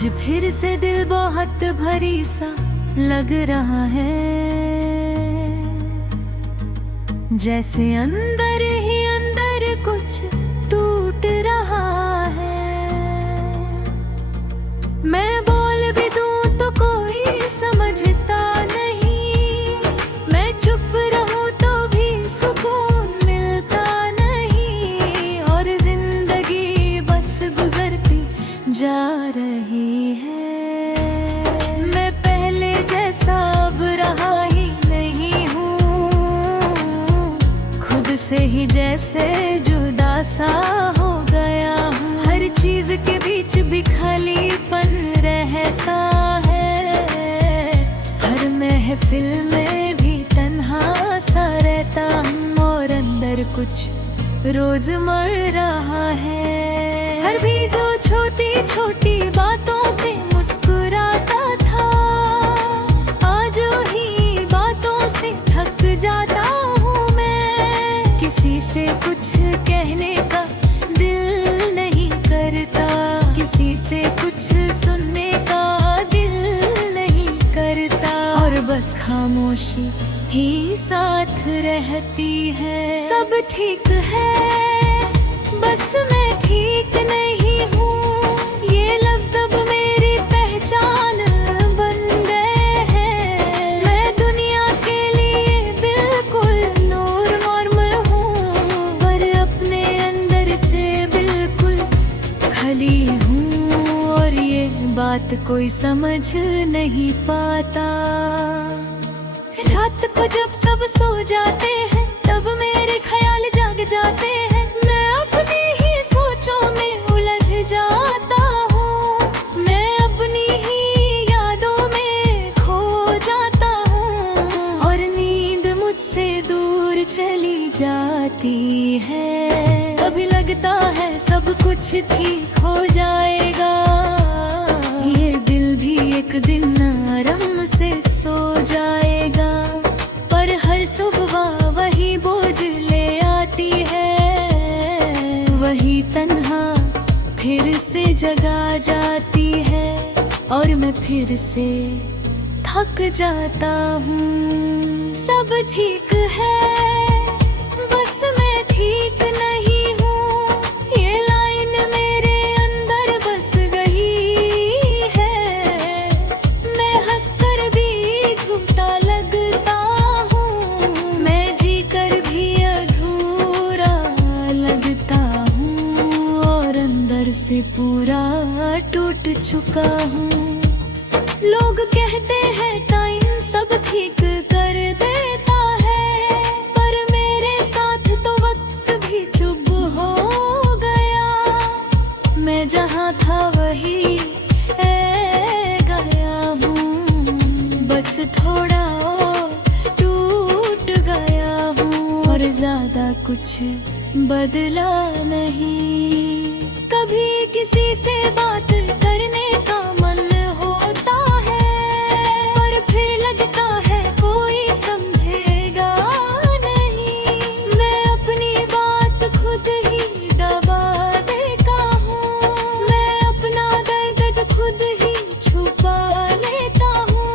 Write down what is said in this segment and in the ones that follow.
आज फिर से दिल बहुत भारी सा लग रहा है, जैसे अंदर ही अंदर कुछ टूट रहा है। मैं बोल भी दूं तो कोई समझता नहीं, मैं चुप रहूं तो भी सुकून मिलता नहीं, और जिंदगी बस गुजरती जा रही है। मैं पहले जैसा अब रहा ही नहीं हूँ, खुद से ही जैसे जुदा सा हो गया हूँ। हर चीज के बीच भी खालीपन रहता है, हर महफिल में भी तन्हा सा रहता हूँ, और अंदर कुछ रोज मर रहा है। हर भी जो छोटी छोटी बातों पे मुस्कुराता था, आज ही बातों से थक जाता हूँ मैं। किसी से कुछ कहने का दिल नहीं करता, किसी से कुछ सुनने का दिल नहीं करता, और बस खामोशी ही साथ रहती है। सब ठीक है बस मैं ठीक नहीं हूँ, ये लफ्ज़ अब मेरी पहचान बन गए हैं। मैं दुनिया के लिए बिल्कुल नॉर्मल हूँ, पर अपने अंदर से बिल्कुल खाली हूँ, और ये बात कोई समझ नहीं पाता। रात को जब सब सो जाते हैं, तब मेरे ख्याल जाग जाते हैं। मैं अपनी ही सोचों में उलझ जाता हूँ, मैं अपनी ही यादों में खो जाता हूँ, और नींद मुझसे दूर चली जाती है। कभी लगता है सब कुछ ठीक हो जाएगा, ये दिल भी एक दिन आराम से सो जाएगा, पर हर सुबह वही बोझ ले आती है। वही तन्हा फिर से जगा जाती है, और मैं फिर से थक जाता हूँ। सब ठीक है बस मैं ठीक नहीं हूँ, ये लाइन मेरे अंदर बस गई है। मैं हंसकर भी झूठा लगता हूँ, मैं जीकर भी अधूरा लगता हूँ, और अंदर से पूरा टूट चुका हूँ। लोग कहते हैं टाइम सब ठीक कर देता है, पर मेरे साथ तो वक्त भी चुप हो गया। मैं जहाँ था वही गया हूँ, बस थोड़ा और टूट गया हूँ, और ज्यादा कुछ बदला नहीं। कभी किसी से बात करने का मन होता है, पर फिर लगता है कोई समझेगा नहीं। मैं अपनी बात खुद ही दबा देता हूँ, मैं अपना दर्द खुद ही छुपा लेता हूँ,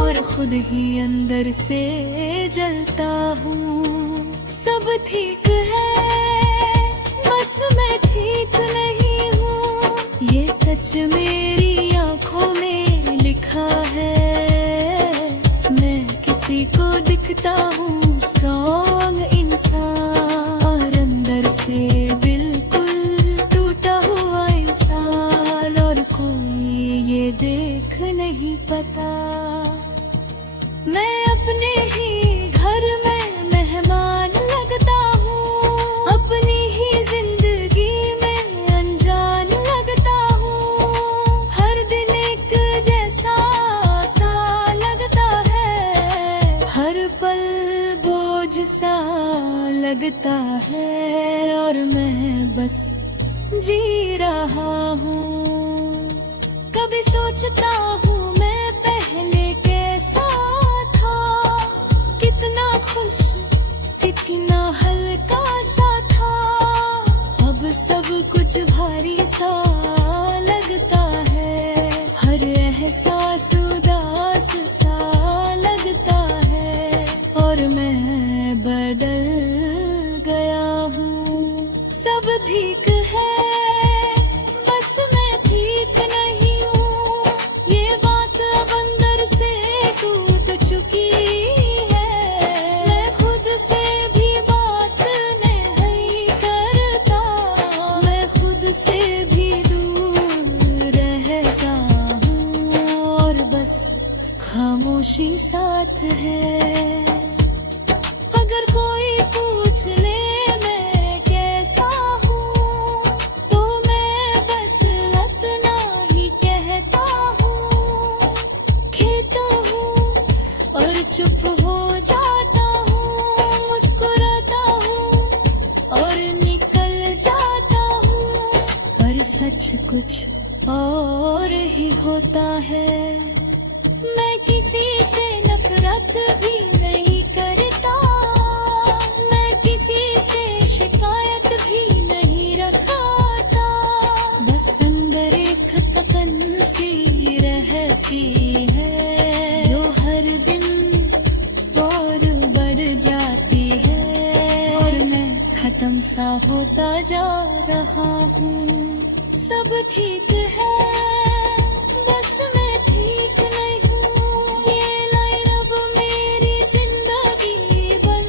और खुद ही अंदर से जलता हूँ। सब ठीक है बस मैं ठीक नहीं हूँ, ये सच मेरी आंखों में लिखा है। मैं किसी को दिखता हूँ स्ट्रॉन्ग इंसान, और अंदर से बिल्कुल टूटा हुआ इंसान, और कोई ये देख नहीं पाता। मैं अपने ही घर में मेहमान लगता हूँ, अपनी ही जिंदगी में अनजान लगता हूँ। हर दिन एक जैसा सा लगता है, हर पल बोझ सा लगता है, और मैं बस जी रहा हूँ। कभी सोचता हूँ मैं पहले कैसा था, कितना खुश कितना हल्का सा था, अब सब कुछ भारी सा लगता है। खामोशी साथ है। अगर कोई पूछ ले मैं कैसा हूँ, तो मैं बस इतना ही कहता हूँ। कहता हूँ और चुप हो जाता हूँ, मुस्कुराता हूँ और निकल जाता हूँ। पर सच कुछ और ही होता है। मैं किसी से नफरत भी नहीं करता, मैं किसी से शिकायत भी नहीं रखाता। बस अंदर एक थकन सी रहती है, जो हर दिन और बढ़ जाती है। और मैं खत्म सा होता जा रहा हूँ। सब ठीक है, बस मैं ठीक नहीं हूँ। ये लाइन अब मेरी जिंदगी बन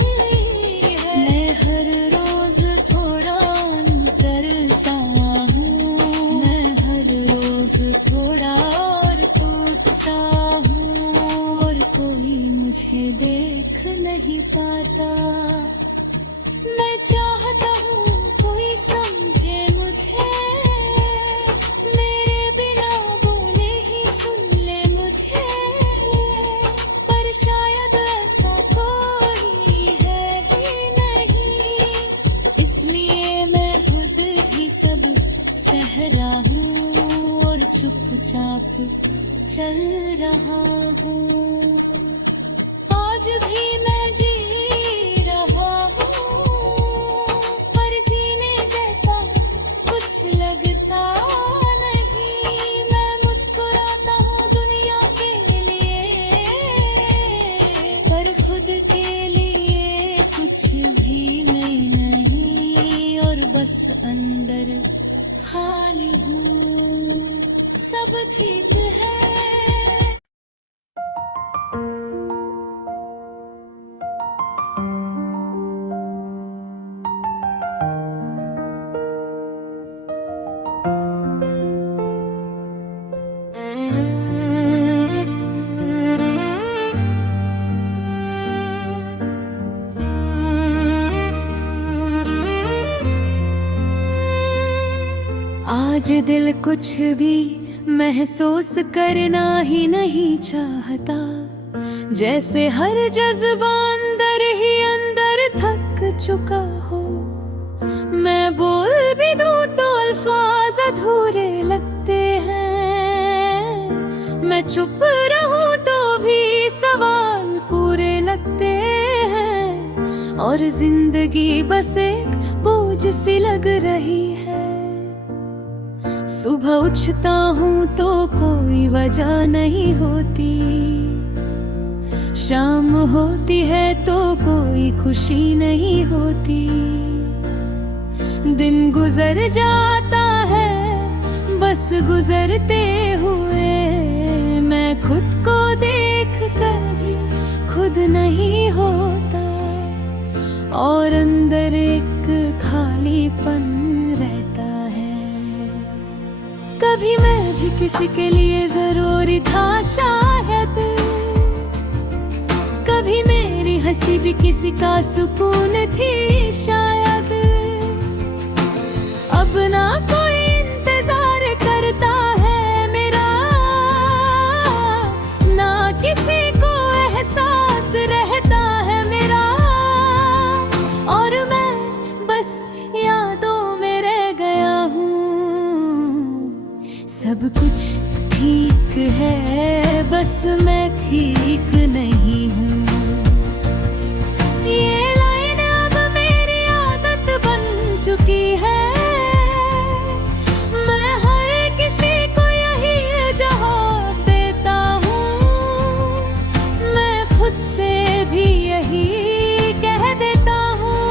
गई है। मैं हर रोज थोड़ा अंतरता हूँ, मैं हर रोज थोड़ा और टूटता हूँ। और कोई मुझे देख नहीं पाता। मैं चाहता हूँ कोई समझे मुझे, मेरे बिना बोले ही सुन ले मुझे। पर शायद ऐसा कोई है ही नहीं, इसलिए मैं खुद भी सब सह रहा हूँ और चुपचाप चल रहा हूँ। आज भी मैं जी रहा हूँ, पर जीने जैसा कुछ लगता नहीं। मैं मुस्कुराता हूँ दुनिया के लिए, पर खुद के लिए कुछ भी नहीं। और बस अंदर खाली हूँ। सब ठीक है। आज दिल कुछ भी महसूस करना ही नहीं चाहता। जैसे हर जज्बा अंदर ही अंदर थक चुका हो। मैं बोल भी दूं तो अल्फाज अधूरे लगते हैं। मैं चुप रहूं तो भी सवाल पूरे लगते हैं। और जिंदगी बस एक बोझ सी लग रही है। सुबह उठता हूँ तो कोई वजह नहीं होती, शाम होती है तो कोई खुशी नहीं होती। दिन गुजर जाता है बस गुजरते हुए। मैं खुद को देख कर भी खुद नहीं होता, और अंदर एक खालीपन रहता है। कभी मैं भी किसी के लिए जरूरी था शायद, कभी मेरी हंसी भी किसी का सुकून थी शायद। अब ना कोई इंतजार करता है मेरा, ना किसी को एहसास रहता है मेरा। और मैं बस यादों में रह गया हूँ। सब कुछ ठीक है, बस मैं ठीक नहीं हूँ। ये लाइन अब मेरी आदत बन चुकी है। मैं हर किसी को यही जवाब देता हूँ। मैं खुद से भी यही कह देता हूँ,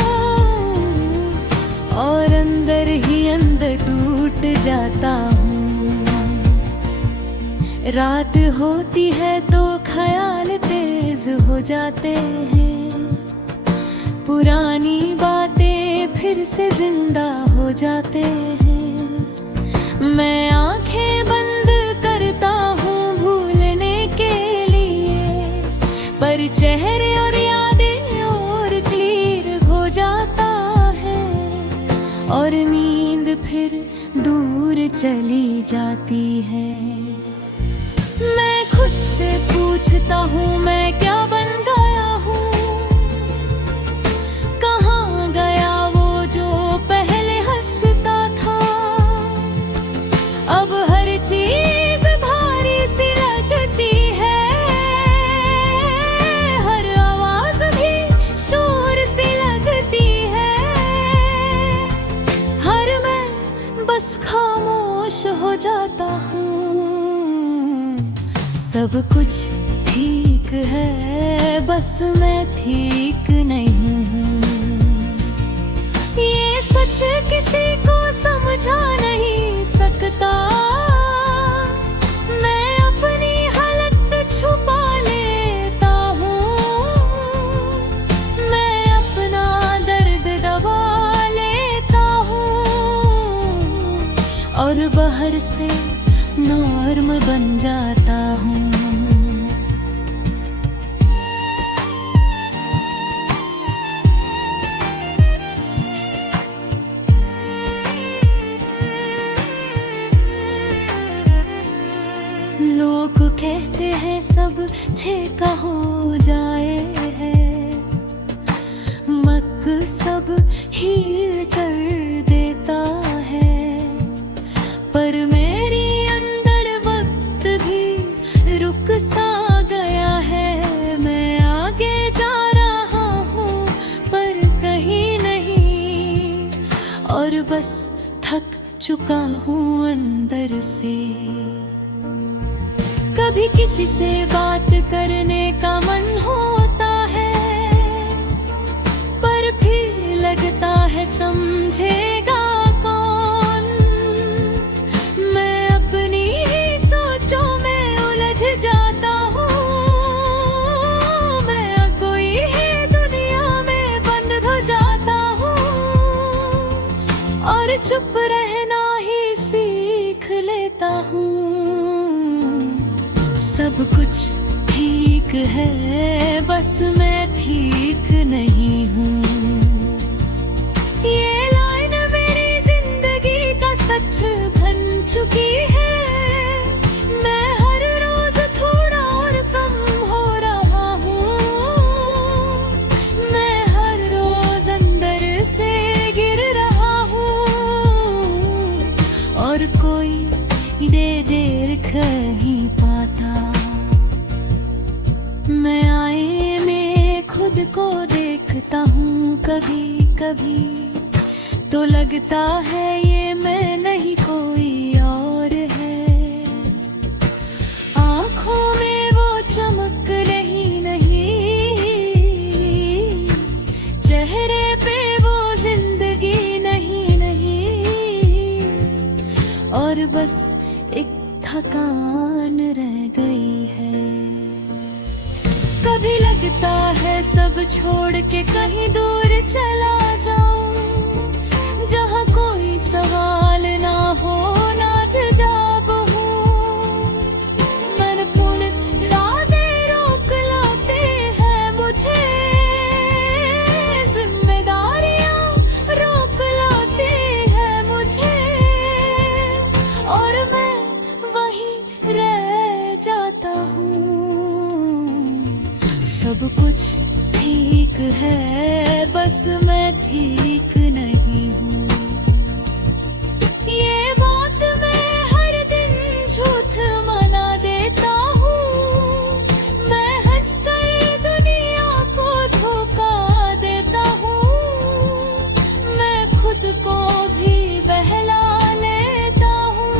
और अंदर ही अंदर टूट जाता हूँ। रात होती है तो ख्याल तेज हो जाते हैं। पुरानी बातें फिर से जिंदा हो जाते हैं। मैं आंखें बंद करता हूँ भूलने के हर चेहरे और यादें और क्लियर हो जाता है, और नींद फिर दूर चली जाती है। मैं खुद से पूछता हूँ मैं क्या बन गया हूँ, कहाँ गया वो जो पहले हंसता था। अब हर चीज भारी सी लगती है, हर आवाज भी शोर सी लगती है। हर मैं बस खामोश हो जाता हूँ। सब कुछ ठीक है, बस मैं ठीक नहीं हूँ। ये सच किसी को समझा नहीं सकता। मैं अपनी हालत छुपा लेता हूँ, मैं अपना दर्द दबा लेता हूँ, और बाहर से नॉर्म बन जाता हूँ। लोग कहते हैं सब छेका हो जाए है, मकसद हील कर देता है। पर मेरी अंदर वक्त भी रुक सा गया है। मैं आगे जा रहा हूँ पर कहीं नहीं, और बस थक चुका हूँ अंदर से। कभी किसी से बात करने का मन होता है, पर फिर लगता है समझेगा कौन। मैं अपनी ही सोचों में उलझ जाता हूँ। मैं कोई ही दुनिया में बंद हो जाता हूँ, और चुप रहना ही सीख लेता हूँ। सब कुछ ठीक है, बस मैं ठीक नहीं हूँ। ये लाइन मेरी जिंदगी का सच बन चुकी है। मैं हर रोज थोड़ा और कम हो रहा हूँ। मैं हर रोज अंदर से गिर रहा हूँ, और कोई देर कहीं पाता। मैं आईने में खुद को देखता हूँ कभी कभी, तो लगता है ये मैं नहीं कोई और है। आँखों में वो चमक रही नहीं, चेहरे पे वो जिंदगी नहीं नहीं, और बस एक थकान रह गई है। कभी लगता है सब छोड़ के कहीं दूर चला जाऊं, जहाँ कोई सवाल ना हो, ना जवाब हो। मन पुल रातें रोक लाते हैं मुझे, जिम्मेदारियां रोक लाते हैं मुझे, और मैं वहीं रह जाता हूँ। सब कुछ ठीक है, बस मैं ठीक नहीं हूँ। ये बात मैं हर दिन झूठ मना देता हूँ। मैं हंसकर दुनिया को धोखा देता हूँ। मैं खुद को भी बहला लेता हूँ,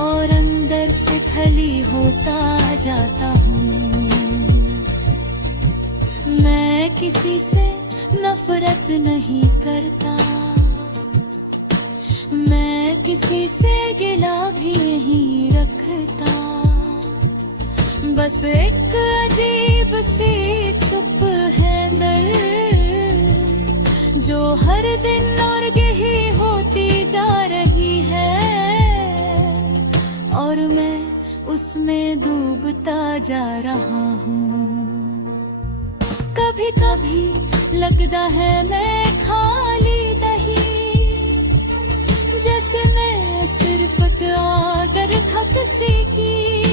और अंदर से खाली होता जाता हूँ। मैं किसी से नफरत नहीं करता, मैं किसी से गिला भी नहीं रखता। बस एक अजीब सी चुप है दर्द, जो हर दिन और यही होती जा रही है, और मैं उसमें में डूबता जा रहा हूँ। कभी कभी लगता है मैं खाली नहीं, जैसे मैं सिर्फ आकर थक सी की।